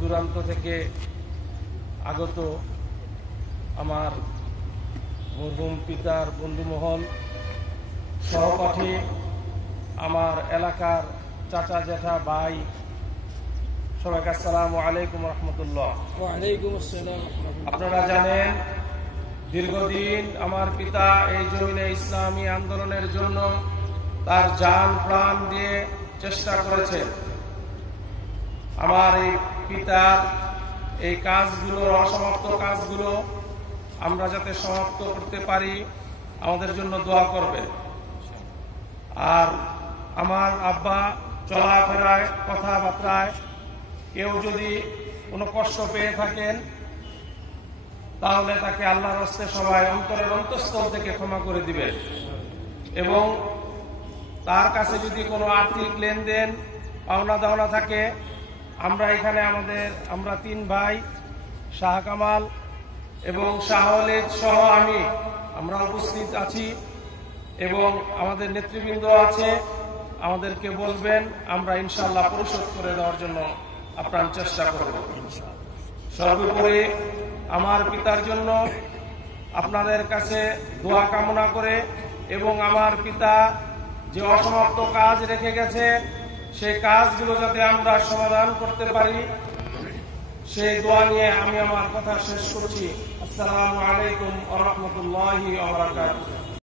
দূরান্ত থেকে আগত আমার মরহুম পিতার বন্ধুমহল, সহপাঠী, আমার এলাকার চাচা জ্যাঠা ভাই, সবাইকে আসসালামু আলাইকুম রহমতুল্লাহ। ওয়ালাইকুম আসসালাম। আপনারা জানেন, দীর্ঘদিন আমার পিতা এই জমিনে ইসলামী আন্দোলনের জন্য তার জান প্রাণ দিয়ে চেষ্টা করেছেন। আমার এই পিতার এই কাজগুলোর অসমাপ্ত কাজগুলো আমরা যাতে সমাপ্ত করতে পারি, আমাদের জন্য দোয়া করবেন। আর আমার আব্বা চলাফেরায়, কথাবার্তায় কেউ যদি কোনো কষ্ট পেয়ে থাকেন, তাহলে তাকে আল্লাহর হস্তে সবাই অন্তরের অন্তঃস্থল থেকে ক্ষমা করে দিবেন। এবং তার কাছে যদি কোনো আর্থিক লেনদেন, পাওনা দাওনা থাকে, আমরা এখানে আমরা 3 ভাই, শাহ কামাল এবং শাহ ওয়ালিদ সহ আমরা উপস্থিত আছি এবং আমাদের নেতৃবৃন্দ আছে। আমাদেরকে বলবেন, আমরা ইনশাআল্লাহ পরিশোধ করে দেওয়ার জন্য আপ্রাণ চেষ্টা করব। সর্বোপরি আমার পিতার জন্য আপনাদের কাছে দোয়া কামনা করে এবং আমার পিতা যে অসমাপ্ত কাজ রেখে গেছে, সেই কাজগুলো যাতে আমরা সমাধান করতে পারি, সেই দোয়া নিয়ে আমি আমার কথা শেষ করছি। আসসালামু আলাইকুম ওয়া রাহমাতুল্লাহি ওয়া বারাকাতুহু।